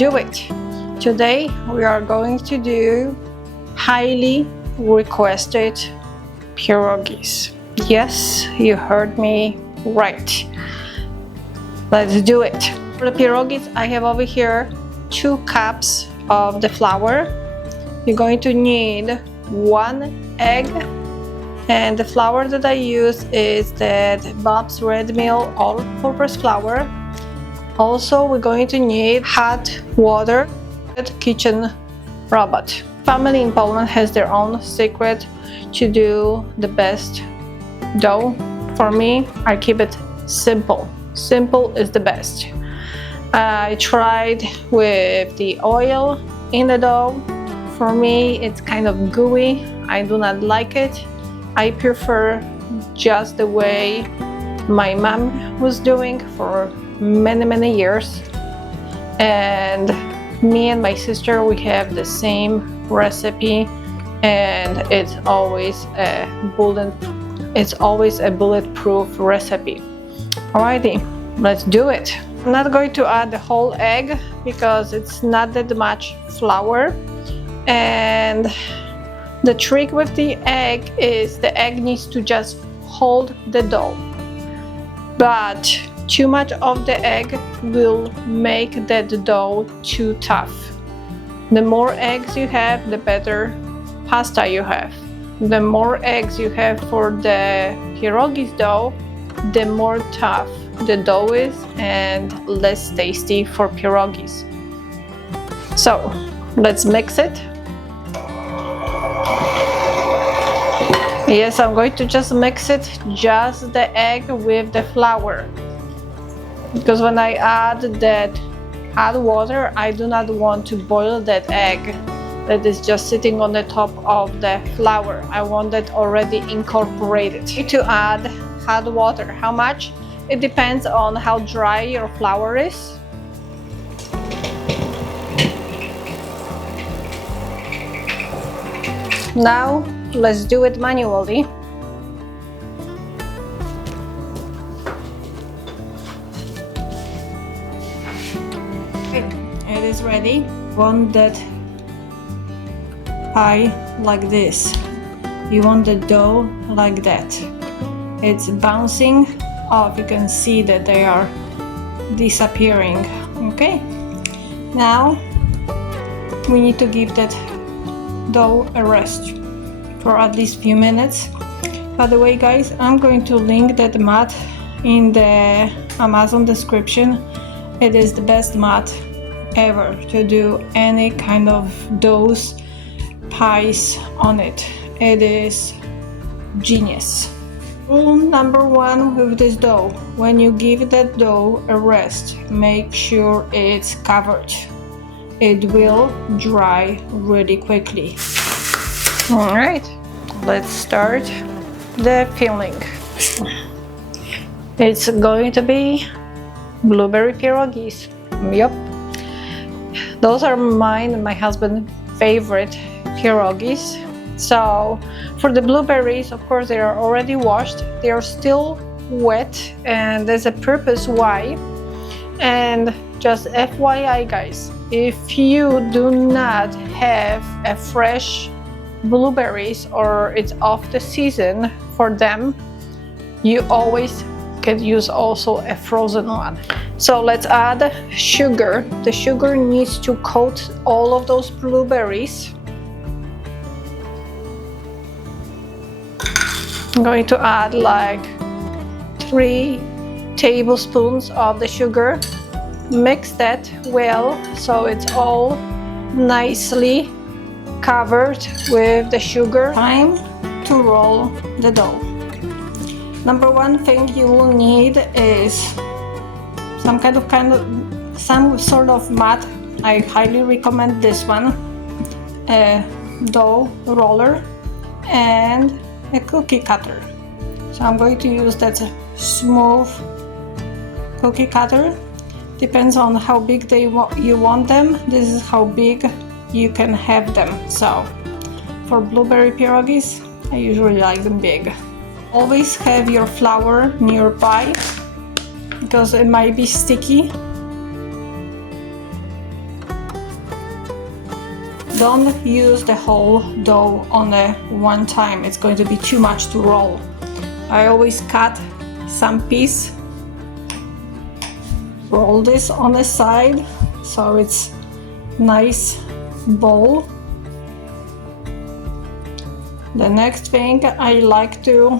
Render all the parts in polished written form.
do it. Today we are going to do highly requested pierogies. Yes, you heard me right. Let's do it. For the pierogies, I have over here 2 cups of the flour. You're going to need 1 egg, and the flour that I use is the Bob's Red Mill all-purpose flour. Also, we're going to need hot water, kitchen robot. Family in Poland has their own secret to do the best dough. For me, I keep it simple. Simple is the best. I tried with the oil in the dough. For me, it's kind of gooey. I do not like it. I prefer just the way my mom was doing for many years. And me and my sister, we have the same recipe, and it's always a bulletproof recipe. Alrighty, let's do it. I'm not going to add the whole egg because it's not that much flour, and the trick with the egg is the egg needs to just hold the dough, but too much of the egg will make that dough too tough. The more eggs you have, the better pasta you have. The more eggs you have for the pierogies dough, the more tough the dough is and less tasty for pierogies. So let's mix it. Yes, I'm going to just mix it, just the egg with the flour, because when I add that hot water, I do not want to boil that egg that is just sitting on the top of the flour. I want that already incorporated. To add hot water, how much? It depends on how dry your flour is. Now let's do it manually. It is ready. Want that pie like this. You want the dough like that. It's bouncing off. You can see that they are disappearing. Okay. Now we need to give that dough a rest for at least few minutes. By the way, guys, I'm going to link that mat in the Amazon description. It is the best mat ever to do any kind of doughs, pies on it. It is genius. Rule number 1 with this dough: when you give that dough a rest, make sure it's covered. It will dry really quickly. All right, let's start the filling. It's going to be blueberry pierogies. Yep. Those are mine and my husband's favorite pierogies. So for the blueberries, of course, they are already washed. They are still wet, and there's a purpose why. And just FYI, guys, if you do not have a fresh blueberries or it's off the season for them, you always can use also a frozen one. So let's add sugar. The sugar needs to coat all of those blueberries. I'm going to add like 3 tablespoons of the sugar. Mix that well so it's all nicely covered with the sugar. Time to roll the dough. Number 1 thing you will need is some sort of mat. I highly recommend this one. A dough roller and a cookie cutter. So I'm going to use that smooth cookie cutter. Depends on how big you want them. This is how big you can have them. So for blueberry pierogies, I usually like them big. Always have your flour nearby because it might be sticky. don't use the whole dough on a one time. It's going to be too much to roll. I always cut some piece, roll this on the side so it's nice ball. The next thing I like to,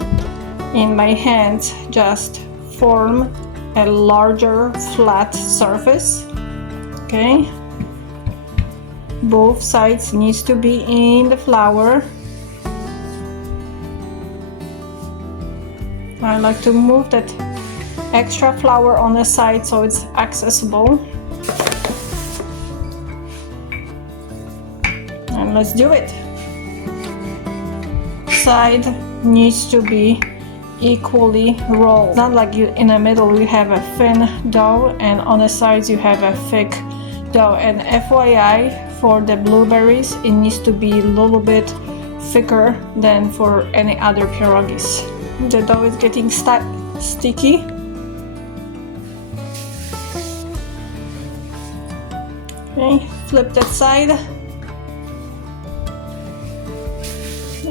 in my hands, just form a larger flat surface. Okay, both sides needs to be in the flour. I like to move that extra flour on the side so it's accessible. And let's do it. Side needs to be equally rolled. Not like you in the middle you have a thin dough and on the sides you have a thick dough. And FYI, for the blueberries it needs to be a little bit thicker than for any other pierogies. The dough is getting sticky. Okay, flip that side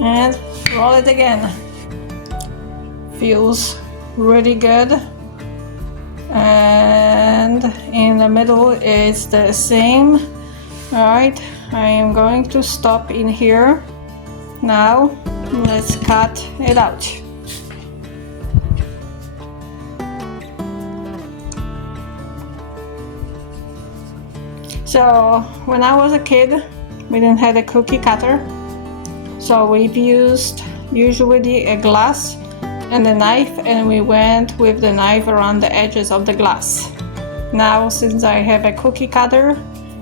and roll it again. Feels really good. And in the middle it's the same. All right, I am going to stop in here. Now let's cut it out. So when I was a kid, we didn't have a cookie cutter, so we've used usually a glass and a knife, and we went with the knife around the edges of the glass. Now, since I have a cookie cutter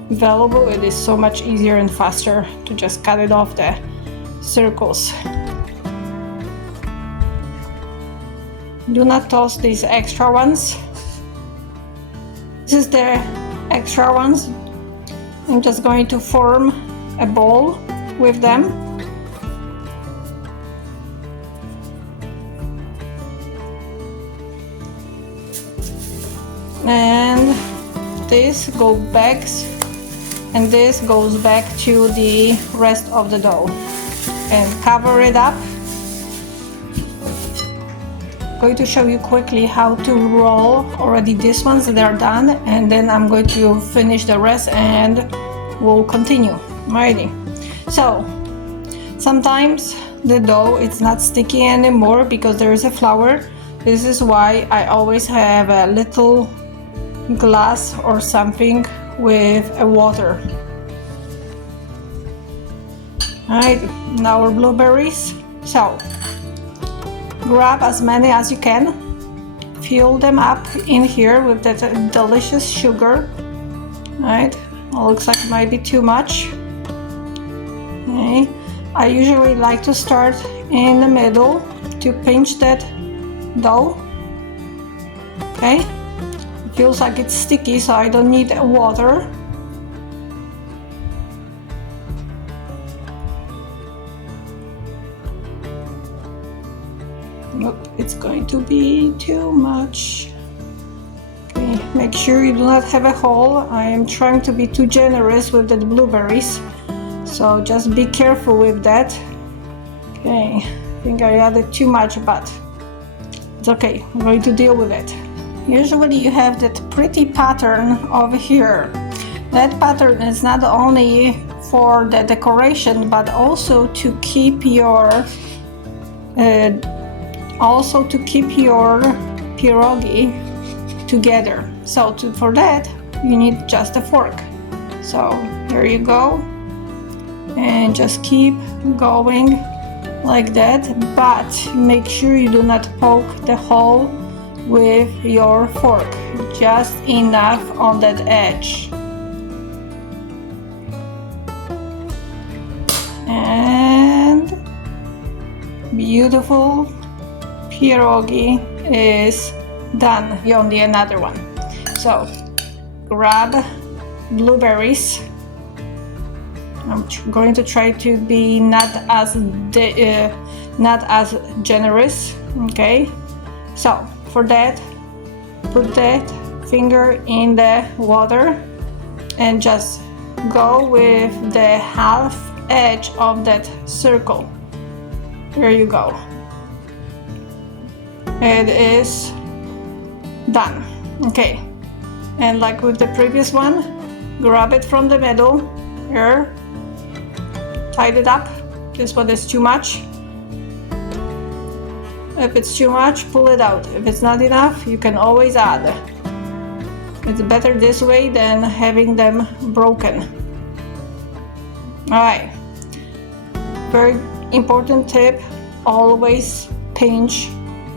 available, it is so much easier and faster to just cut it off the circles. Do not toss these extra ones. This is the extra ones. I'm just going to form a ball with them. And this goes back, and this goes back to the rest of the dough. And cover it up. I'm going to show you quickly how to roll already these ones that are done, and then I'm going to finish the rest and we'll continue. Alrighty. So sometimes the dough it's not sticky anymore because there is a flour. This is why I always have a little glass or something with a water. Alright, now our blueberries. So grab as many as you can, fill them up in here with that delicious sugar. Alright, looks like it might be too much. Okay. I usually like to start in the middle to pinch that dough. Okay, it feels like it's sticky, so I don't need water. Nope, it's going to be too much. Okay, make sure you do not have a hole. I am trying to be too generous with the blueberries, so just be careful with that. Okay, I think I added too much, but it's okay. I'm going to deal with it. Usually you have that pretty pattern over here. That pattern is not only for the decoration, but also to keep your pierogi together. So for that you need just a fork. So here you go, and just keep going like that, but make sure you do not poke the hole with your fork, just enough on that edge. And beautiful pierogi is done. Only another one. So grab blueberries. I'm going to try to be not as generous. Okay, so for that, put that finger in the water and just go with the half edge of that circle. There you go. It is done. Okay, and like with the previous one, grab it from the middle here, tied it up. This one is too much. If it's too much, pull it out. If it's not enough, you can always add. It's better this way than having them broken. All right, very important tip, always pinch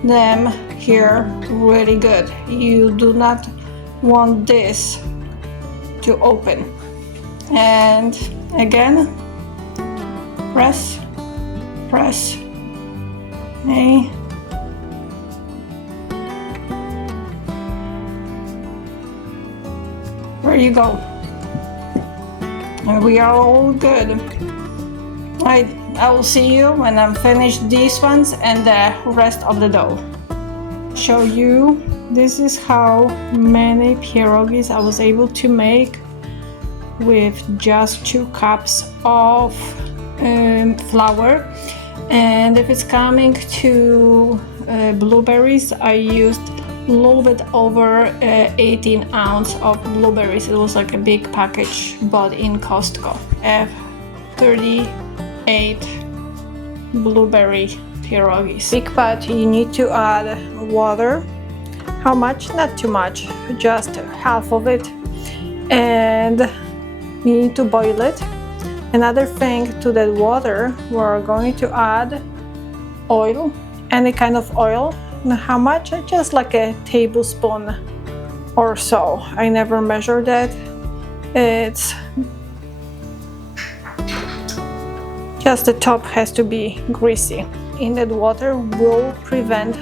them here really good. You do not want this to open. And again, press, press, okay. There you go. And we are all good. I will see you when I'm finished these ones and the rest of the dough. Show you, this is how many pierogies I was able to make with just 2 cups of flour. And if it's coming to blueberries, I used a little bit over 18 ounces of blueberries. It was like a big package bought in Costco. I have 38 blueberry pierogies. Big pot, you need to add water. How much? Not too much, just half of it. And you need to boil it. Another thing to that water, we're going to add oil, any kind of oil. How much? Just like a tablespoon or so. I never measured that. It's just the top has to be greasy. In that water will prevent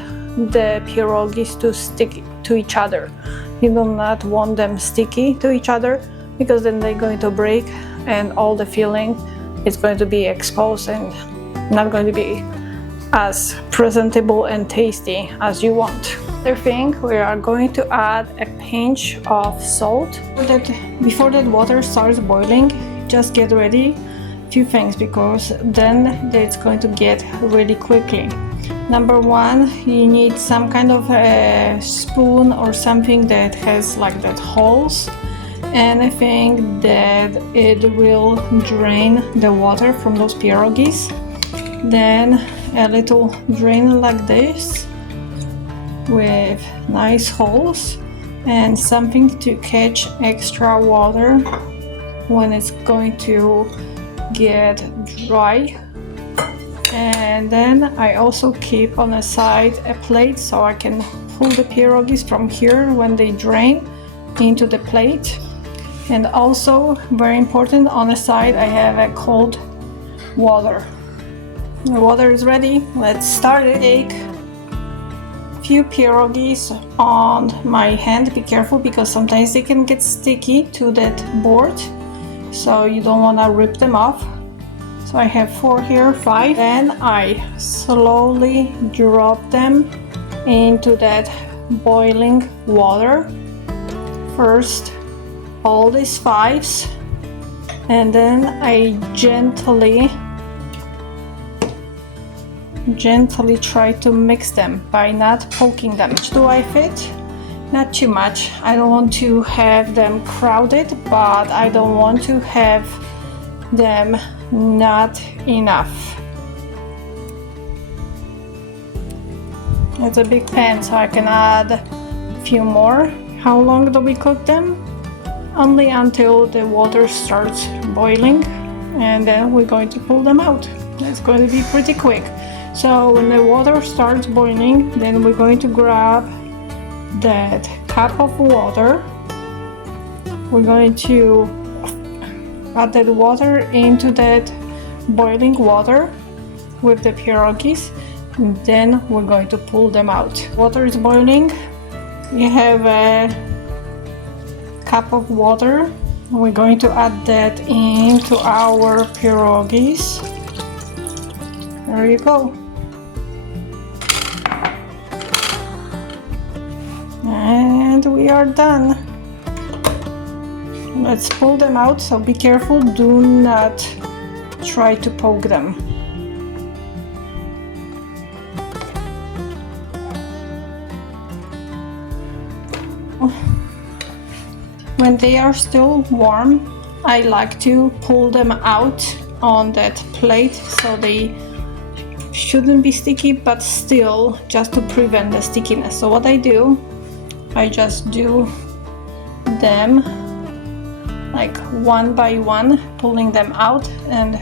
the pierogies to stick to each other. You do not want them sticky to each other because then they're going to break and all the filling is going to be exposed and not going to be as presentable and tasty as you want. Other thing, we are going to add a pinch of salt. Before that water starts boiling, just get ready a few things because then it's going to get really quickly. Number one, you need some kind of a spoon or something that has like that holes. Anything that it will drain the water from those pierogies. Then a little drain like this with nice holes and something to catch extra water when it's going to get dry. And then I also keep on the side a plate so I can pull the pierogies from here when they drain into the plate. And also, very important, on the side I have a cold water. The water is ready. Let's start it. Take a few pierogies on my hand. Be careful because sometimes they can get sticky to that board, so you don't want to rip them off. So I have 4 here, 5. Then I slowly drop them into that boiling water. First all these 5s, and then I gently try to mix them by not poking them. Do I fit? Not too much. I don't want to have them crowded, but I don't want to have them not enough. It's a big pan, so I can add a few more. How long do we cook them? Only until the water starts boiling, and then we're going to pull them out. It's going to be pretty quick. So when the water starts boiling, then we're going to grab that cup of water. We're going to add that water into that boiling water with the pierogies, and then we're going to pull them out. Water is boiling. We have a cup of water. We're going to add that into our pierogies. There you go. And we are done. Let's pull them out, so be careful, do not try to poke them. When they are still warm, I like to pull them out on that plate, so they shouldn't be sticky, but still just to prevent the stickiness. So what I do, I just do them like one by one, pulling them out and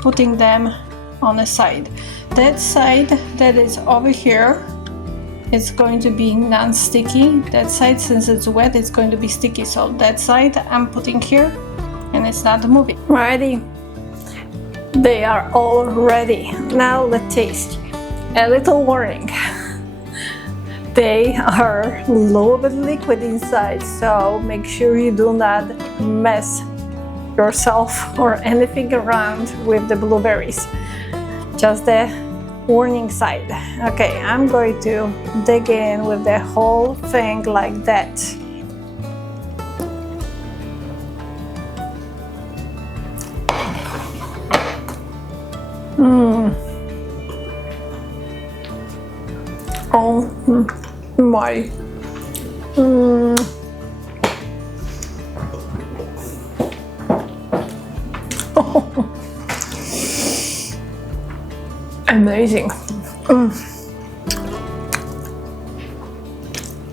putting them on a side. That side that is over here, it's going to be non-sticky. That side, since it's wet, it's going to be sticky. So that side I'm putting here and it's not moving. Ready? They are all ready. Now let's taste. A little warning. They are a little bit liquid inside, so make sure you do not mess yourself or anything around with the blueberries. Just the warning side. Okay, I'm going to dig in with the whole thing like that. Oh my. Oh. Amazing.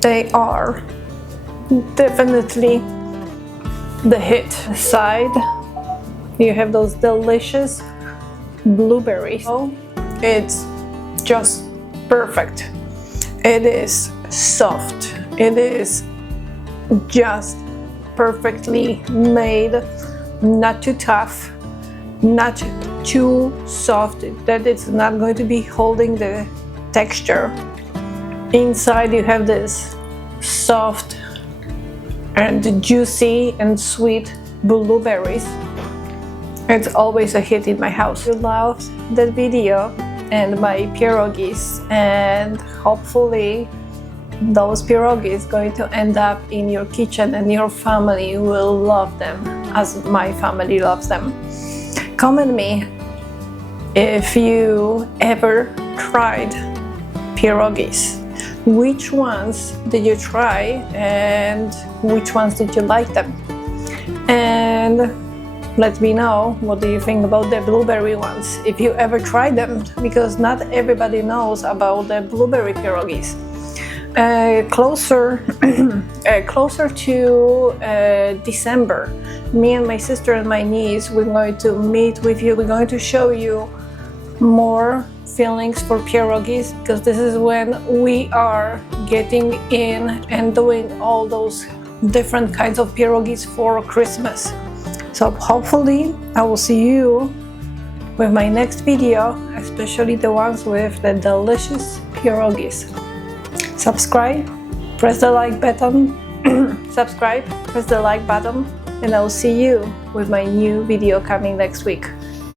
They are definitely the hit. Side, you have those delicious blueberries. Oh, it's just perfect. It is soft. It is just perfectly made, not too tough, not too soft that it's not going to be holding the texture. Inside you have this soft and juicy and sweet blueberries. It's always a hit in my house. If you loved that video and my pierogies, and hopefully those pierogies going to end up in your kitchen and your family will love them as my family loves them. Comment me if you ever tried pierogies. Which ones did you try and which ones did you like them? And let me know what do you think about the blueberry ones, if you ever tried them, because not everybody knows about the blueberry pierogies. Closer to December, me and my sister and my niece, we're going to meet with you. We're going to show you more fillings for pierogies, because this is when we are getting in and doing all those different kinds of pierogies for Christmas. So hopefully I will see you with my next video, especially the ones with the delicious pierogies. Subscribe, press the like button, subscribe, press the like button, and I'll see you with my new video coming next week.